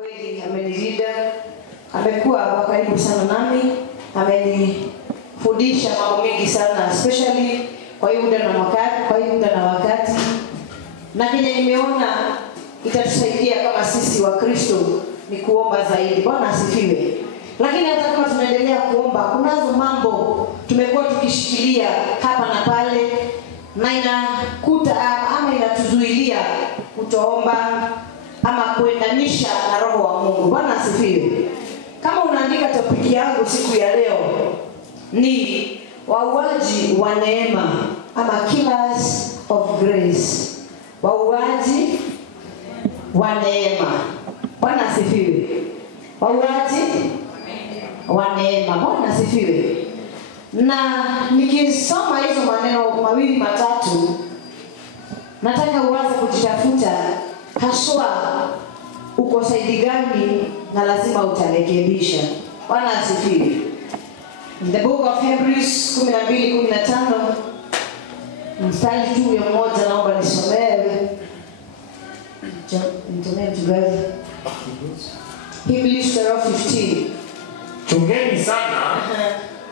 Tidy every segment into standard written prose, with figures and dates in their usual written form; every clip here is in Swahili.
kweli amenilida, amekuwa wa karibu sana nami, amenifundisha mambo mengi sana, especially kwa hiyo muda na wakati. Na kile nimeona itatusaidia kama sisi wa Kristo ni kuomba zaidi. Bwana asifiwe. Lakini hata kama tunaendelea kuomba, kunazo mambo tumekuwa tukishikilia hapa na pale, na inakuta ama inatuzuilia kutoomba ama kuendanisha na roho wa Mungu. Bwana asifiwe. Kama unaandika topiki yangu siku ya leo ni wauaji wa neema ama killers of grace. Wauaji wa neema. Bwana asifiwe. Wauaji wa neema. Bwana asifiwe. Na nikisoma hizo maneno mawili matatu, nataka uanze kujitafuta haswa uko saidi gani na lazima utarekebisha. Bwana asifiwe. In the book of Hebrews 12:15 mstari tu ya moja naomba nisomee. Nitomee tugazi. Hebrews 12:15. Chungeni sana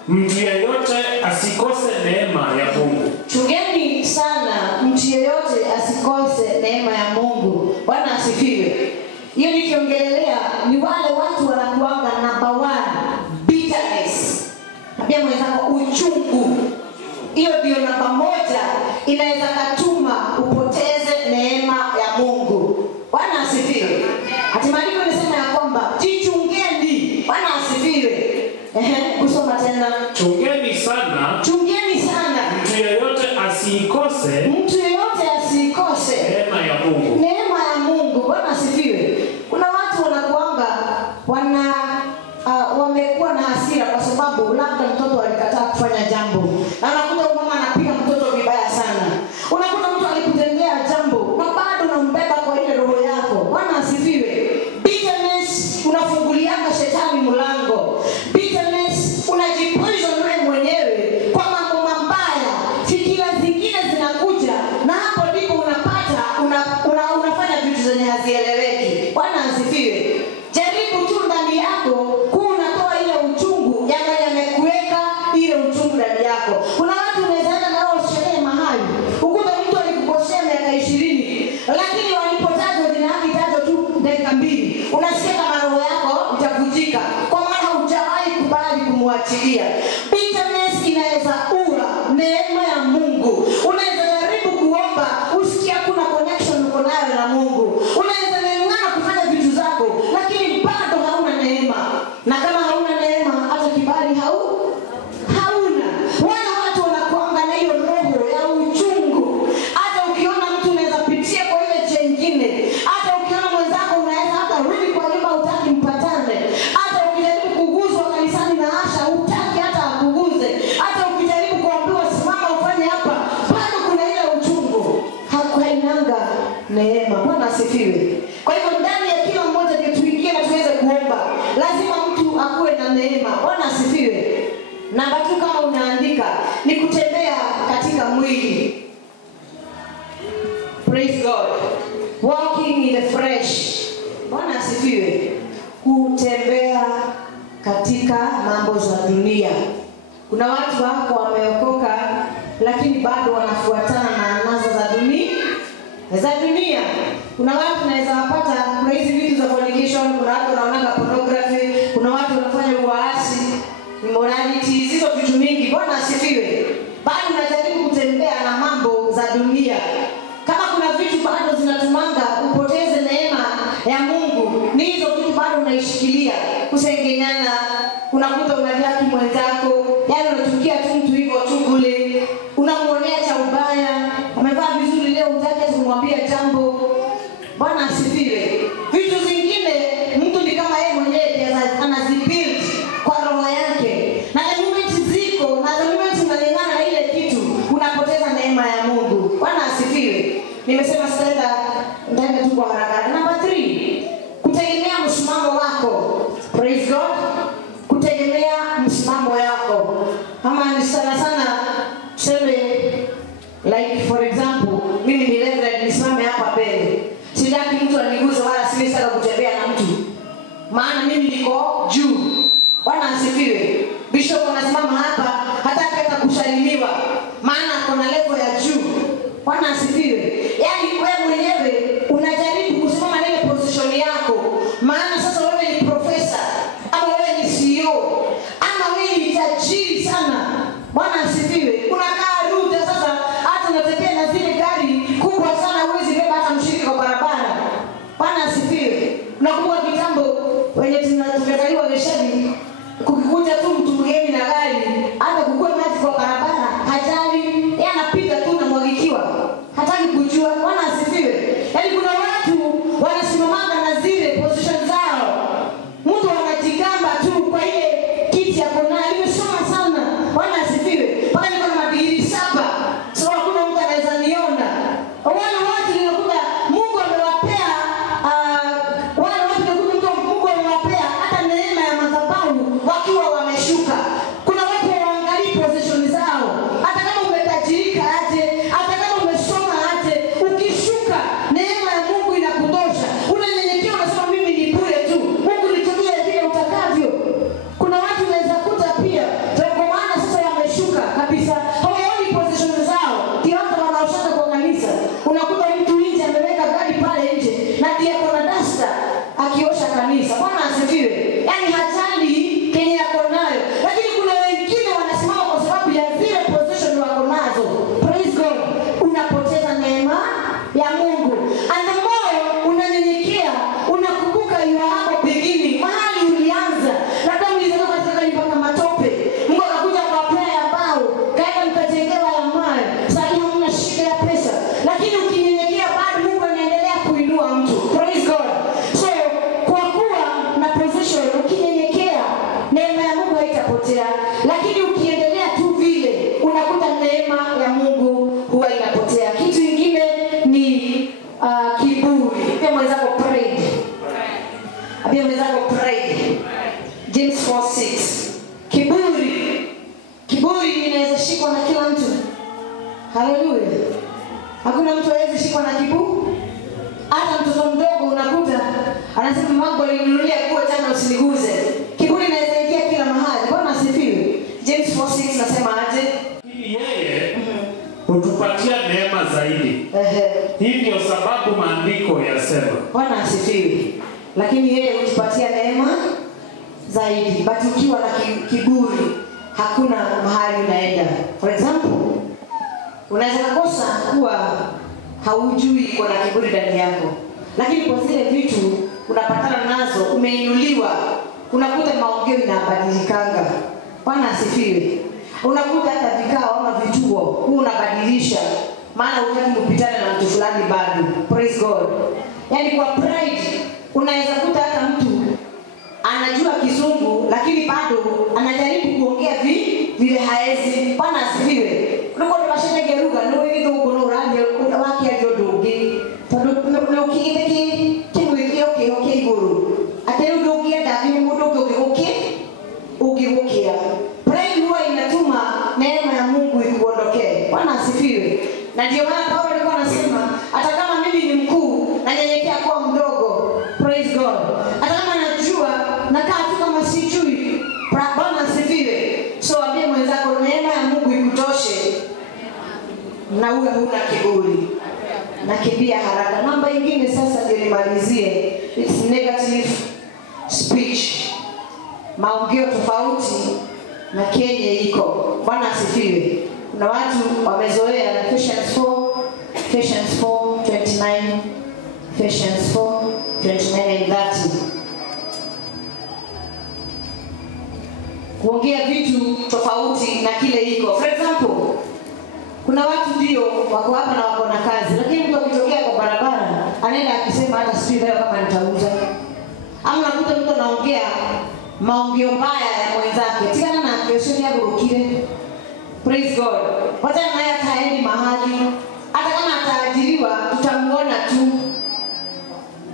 mtu yeyote asikose neema ya Mungu. Chungeni sana mtu yeyote asikose neema ya Mungu. Bwana asifiwe. Hiyo nikiongelelea ni wale watu wanakuanga number 1 bitterness. Ambia mwenzako uchungu. Hiyo ndio namba 1 inaweza katuma upoteze neema ya Mungu. Bwana asifiwe. Hatimaye nimesema ya kwamba jichungeni. Bwana asifiwe. Kusoma tena. Chungeni sana. Chungeni sana. Mtu yeyote asikose neema ya Mungu. Neema ya Mungu. Bwana asifiwe. Kuna watu wanakuanga wamekuwa na hasira kwa sababu labda mtoto alikataa kufanya jambo. Na unakuta mama anapiga mtoto vibaya sana. Unakuta mtu alikutendea jambo na bado unambeba kwa ile roho yako. Bwana asifiwe. Bitterness unafungulianga shetani mlango. Bitterness unajipoison wewe mwenyewe kwa mambo mabaya. Fikira zingine zinakuja na hapo ndipo unapata unafanya vitu zenye hazieleweki. Bwana asifiwe. Jaribu tu ndani yako unatoa ile uchungu yamekuweka ile uchungu ndani yako. Kuna watu unaweza na wao sherehe mahali. Ukuta mtu alikukosea miaka 20, lakini walipotajwa jina lake tajwa tu dakika 2. Unasikia kama roho yako itavunjika kwa maana hujawahi kubali kumwachilia. Bitterness inaweza ua neema ya Mungu. Unaweza jaribu kuomba usikie kuna connection uko nayo na Mungu. Unaweza ng'ang'ana kufanya vitu zako lakini bado hauna neema. Na kama hauna neema hata kibali hauna. Wana watu wanakuanga na hiyo roho ya uchungu. Hata ukiona mtu unaweza pitia kwa ile jengine. Hata ukiona mwenzako unaweza hata rudi kwa nyumba utaki mpatane. Hata ukijaribu kuguzwa kanisani na Asha utaki hata akuguze. Hata ukijaribu kuambiwa simama ufanye hapa bado kuna ile uchungu. Hakuinanga neema. Bwana asifiwe. Kwa hivyo ndani ya kila mmoja tuingie na tuweze kuomba. Lazima mtu akuwe na neema. Bwana asifiwe. Namba 2 kama unaandika ni kutembea katika mwili. Praise God. Walking in the flesh. Bwana asifiwe. Kutembea katika mambo za dunia. Kuna watu wako wameokoka lakini bado wanafuatana na anasa za dunia. Kuna watu naweza wapata kuna hizi vitu za fornication, kuna watu wanaona pornography, kuna watu wanafanya uasi, immorality, hizo vitu mingi. Bwana asifiwe. Bado unajaribu kutembea na mambo za dunia. Kama kuna vitu bado zinatumanga upoteze neema ya Mungu, ni hizo vitu bado unaishikilia. Kusengenyana, unakuta unadhaki mwenzako, yani unatukia tu mtu hivyo tu kule, unamuonea cha ubaya, amevaa vizuri leo utake kumwambia jambo. Bwana asifiwe. Vitu zingine mtu ni kama yeye mwenyewe anazibuild kwa roho yake. Na the moment unalingana na ile kitu, unapoteza neema ya Mungu. Bwana asifiwe. Nimesema ndaenda tu kwa haraka. Namba 3, kutegemea msimamo wako. Praise God. Kutegemea msimamo wako. maana mimi niko juu. Bwana asifiwe. Bishop anasimama hapa hataki hata kusalimiwa, maana kuna level ya juu. Bwana asifiwe. Yaani wewe mwenyewe unajaribu kusimama na ile position yako, maana sasa wewe ni professor, ama wewe ni CEO, ama wewe ni tajiri sana. Bwana asifiwe. Unakaa ruta sasa, hata unatembea na zile gari kubwa sana, huwezi beba hata mshiriki kwa barabara. Bwana asifiwe. Nakumbuka kitambo wenye tumezaliwa Geshani, kukikuja tu mtu mgeni na gari, hata kukua maji kwa barabara hajali, yeye anapita tu na mwagikiwa, hataki kujua. Bwana asifiwe. Yaani kuna watu wanasimama na zile position zao, mtu anajigamba tu kwa ile kiti yako nayo, nimesoma sana. Bwana asifiwe. Mpaka niko na madigiri 7, so hakuna mtu anaweza niona. Wale watu nilikuta Mungu amewapea wale watu Mungu amewapea hata neema ya madhabahu wakiwa wameshuka. Kuna watu waangalie position zao, hata kama umetajirika aje, hata kama umesoma aje, ukishuka neema ya Mungu inakutosha. Unanyenyekea, unasema mimi ni bure tu, Mungu nitumie vile utakavyo. Kuna watu wanaweza kuta pia kwa maana sasa wameshuka kabisa, hawaoni position zao, kianza wanaoshaka kwa kanisa. Unakuta mtu nje ameweka gari pale nje na pia kuna dasta akiosha kanisa. Bwana asifiwe. Yaani hajali kenye yako nayo, lakini kuna wengine wanasimama kwa sababu ya zile position wako nazo. Praise God. Unapoteza neema ya Mungu. And the more unanyenyekea, unakumbuka you are hapo beginning, mahali ulianza. Labda ulizaliwa katika nyumba ya matope, Mungu akakuja kwa prayer ya mbao, kaenda mkajengewa ya mawe. Sasa hamna shida ya pesa, lakini ukinyenyekea bado Mungu anaendelea kuinua mtu. Praise God. So kwa kuwa na position, ukinyenyekea neema ya Mungu haitapotea, lakini ukiendelea tu vile unakuta neema ya Mungu huwa inapotea. Kitu kingine ni kiburi. Pia mwenzako pride. Pia mwenzako pride. James 4:6. Kiburi. Kiburi inaweza shikwa na kila mtu. Haleluya. Hakuna mtu hawezi shikwa na kiburi. Hata mtoto mdogo unakuta anasema mambo alininunulia nguo jana usiniguze. Kiburi inaweza ingia kila mahali. Bwana asifiwe. James 4:6 nasema aje? Yeye hutupatia neema zaidi. Hii ndio sababu maandiko yasema. Bwana asifiwe. Lakini yeye hutupatia neema zaidi. But ukiwa na kiburi hakuna mahali unaenda. For example, unaweza kukosa kuwa haujui kuna kiburi ndani yako, lakini kwa zile vitu unapatana nazo, umeinuliwa, unakuta maongeo inabadilikanga. Bwana asifiwe. Unakuta hata vikao ama vituo huu unabadilisha, maana hutaki kupitana na mtu fulani bado. Praise God. Yaani kwa pride unaweza kuta hata mtu anajua Kizungu lakini bado anajaribu kuongea vile haezi. Bwana asifiwe. Unakuwa tunashaka geruga ndio hizo ukono rangi wake aliyodungi. Tando ukigiteki kimwekio okay guru. Atero dogia davi mudogo ukirukia. Pride huwa inatuma neema ya Mungu ikuondokee. Bwana asifiwe. Na ndio maana Paulo alikuwa anasema hata kama mimi ni mkuu nanyenyekea kuwa mdogo. Praise God. Hata kama najua nakaa tu kama sijui. Bwana asifiwe. So ambie mwenzako neema ya Mungu ikutoshe na uwe huna kiburi. Nakimbia haraka. Namba nyingine sasa ndio nimalizie. It's negative speech. Maongeo tofauti na kenye iko. Bwana asifiwe. Kuna watu wamezoea Ephesians 4:29, Ephesians 4:29 and 30. Kuongea vitu tofauti na kile iko. For example, kuna watu ndio wako hapa na wako na kazi, lakini mtu akitokea kwa barabara anaenda akisema hata sijui leo kama nitauza. Ama unakuta mtu anaongea maongeo mbaya ya mwenzake. Tikana na kesho ya burukire. Praise God. Wacha naye ataendi mahali. Hata kama ataajiriwa tutamuona tu.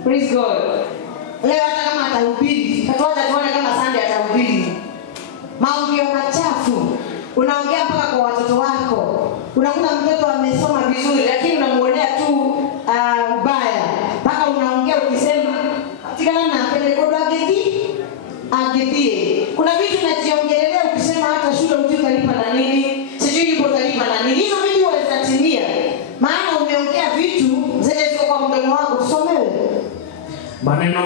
Praise God. Leo hata kama atahubiri, tutaanza tuone kama Sunday atahubiri. Maongeo machafu. Unaongea mpaka kwa watoto wako. Unakuta mtoto amesoma vizuri lakini unamuonea tu ubaya. Mpaka unaongea ukisema tikana na pele kodo ageti Agithie. Kuna vitu unajiongelea ukisema hata shule hujui utalipa na nini, sijui ipo utalipa na nini. Hizo vitu hazitimia. Maana umeongea vitu zile ziko kwa mdomo wako. Tusomewe. Maneno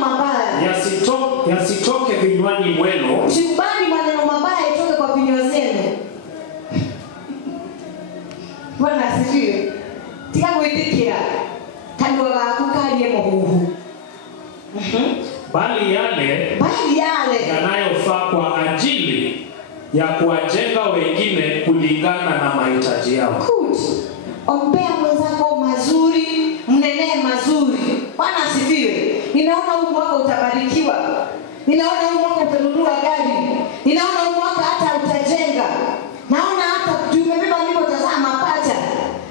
mabaya yasitoke vinywani mwenu. Usikubali maneno mabaya itoke kwa vinywa zenu. Bwana asifiwe. Tika kuitikia kanwa lako kalie muhuhu. Bali yale yanayofaa kwa ajili ya kuwajenga wengine kulingana na mahitaji yao. Good. Ombea mwenzako mazuri, mnenee mazuri. Bwana asifiwe. Ninaona huu mwaka utabarikiwa. Ninaona huu mwaka utanunua gari. Ninaona huu mwaka hata utajenga. Naona hata tumebeba nilipotazama mapacha.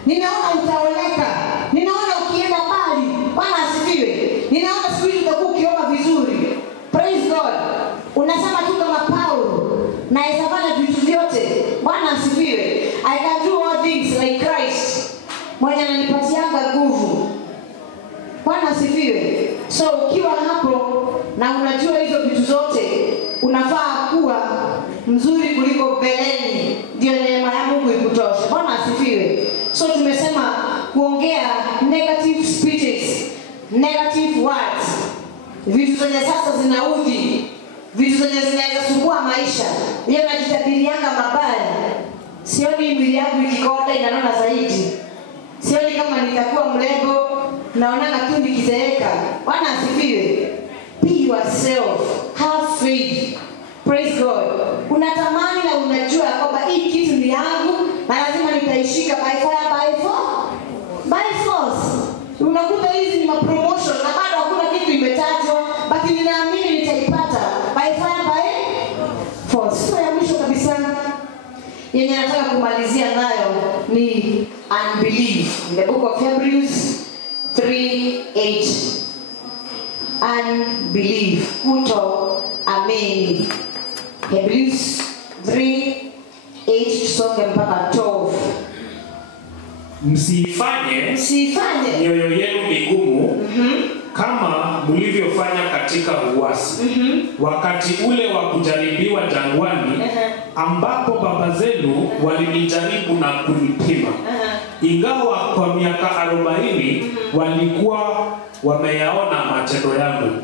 Ninaona utaoleka. Ninaona ukienda mbali. Bwana asifiwe. Ninaona siku hizi utakuwa ukiomba vizuri. Praise God. Unasema tu kama Paulo, naweza fanya vitu vyote. Bwana asifiwe. I can do all things like Christ. Mwenye ananipatianga nguvu. Bwana asifiwe. So ukiwa hapo na unajua hizo vitu zote, unafaa kuwa mzuri kuliko beleni. Ndio neema ya Mungu ikutosha. Bwana asifiwe. So tumesema kuongea negative speeches, negative words. Vitu zenye sasa zinaudhi, vitu zenye zinaweza sumbua maisha. Yeye anajitabirianga mabaya. Sioni mwili yangu ikikonda inanona zaidi. Sioni kama nitakuwa mrembo, naona tu nikizeeka. Bwana asifiwe. Be yourself. Have faith. Praise God. Unatamani na unajua kwamba hii kitu ni yangu na lazima nitaishika by fire by force. Unakuta hizi ni promotion na bado hakuna kitu imetajwa, but ninaamini nitaipata by fire by force. So ya mwisho kabisa yenye nataka kumalizia nayo ni unbelief. In the book of Hebrews 3:8. Unbelief. Kuto ameni. Hebrews 3:8 tusonge mpaka 12. Msifanye mioyo yenu migumu kama mlivyofanya katika uasi wakati ule wa kujaribiwa jangwani, ambapo baba zenu walinijaribu na kunipima, ingawa kwa miaka 40 walikuwa wameyaona matendo yangu.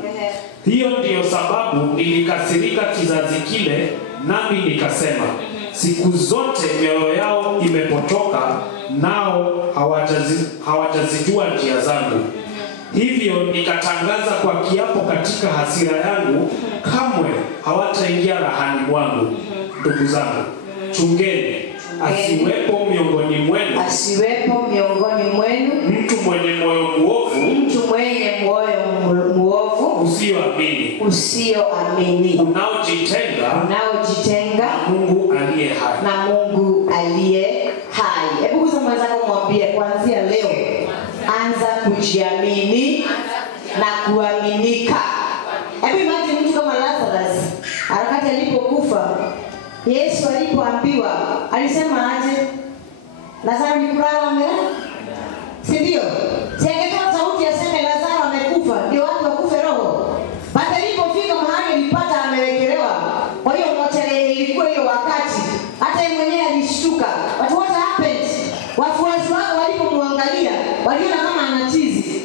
Hiyo ndiyo sababu nilikasirika kizazi kile, nami nikasema, siku zote mioyo yao imepotoka, nao hawajazijua njia zangu. Hivyo nikatangaza kwa kiapo katika hasira yangu, kamwe hawataingia rahani mwangu. Ndugu zangu, chungeni asiwepo miongoni mwenu mtu mwenye moyo muovu usioamini, unaojitenga na Mungu aliye hai. Hebu kuza mwenzako mwambie kuanzia leo anza kujiamini na kuaminika. Hebu imagine mtu kama Lazarus, wakati alipokufa, Yesu alipoambiwa, alisema aje? Lazaro ni kulala amelala? Si ndio? Si angetoa sauti aseme Lazaro amekufa, ndio watu wakufe roho. Baada alipofika mahali alipata amewekelewa. Kwa hiyo mochele ilikuwa hiyo wakati, hata yeye mwenyewe alishtuka. But what happened? Wafuasi wake walipomwangalia, waliona kama anachizi.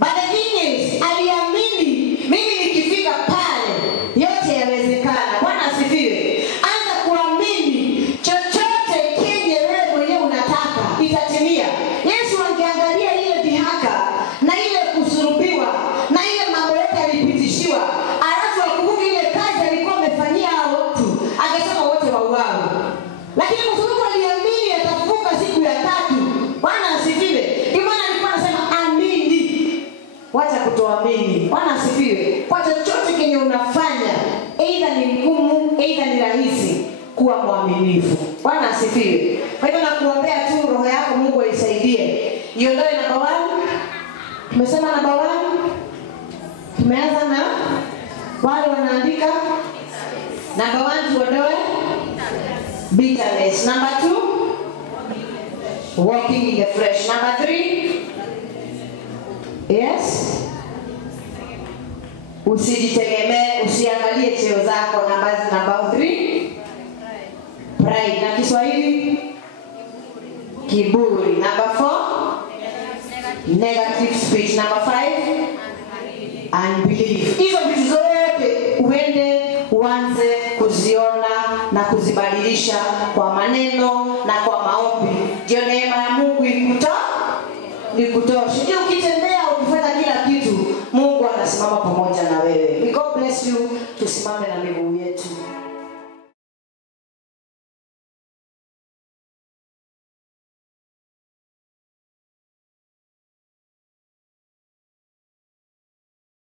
But the thing is, aliamini, mimi nikifika pale, yote yawezekana. Bwana asifiwe. Anza kuamini chochote kenye wewe mwenyewe unataka itatimia. Yesu angeangalia ile dhihaka na ile kusurubiwa na ile mambo yote alipitishiwa, alafu akumbuke ile kazi alikuwa amefanyia watu, angesema wote wauawe. Lakini kwa sababu aliamini atafufuka siku ya 3. Bwana asifiwe. Ndio maana alikuwa anasema amini. Wacha kutoamini. Bwana asifiwe. Kwa chochote kenye unafanya, aidha ni ngumu, aidha ni rahisi, kuwa mwaminifu. Bwana asifiwe. Kwa hivyo nakuombea tu roho yako Mungu aisaidie. Iondoe namba 1. Tumesema namba 1. Tumeanza na wale wanaandika namba 1 tuondoe bitterness. Number 2, walking in the flesh. Number 3, yes, Usijitegemee, usiangalie cheo zako. Number 3, pride. Na Kiswahili kiburi. Number 4, negative speech. Number 5, unbelief. Hizo vitu zote uanze kuziona na kuzibadilisha kwa maneno na kwa maombi. Ndio neema ya Mungu ikutoshe. Ndio ukitembea ukifanya kila kitu, Mungu anasimama pamoja na wewe. God bless you. Tusimame na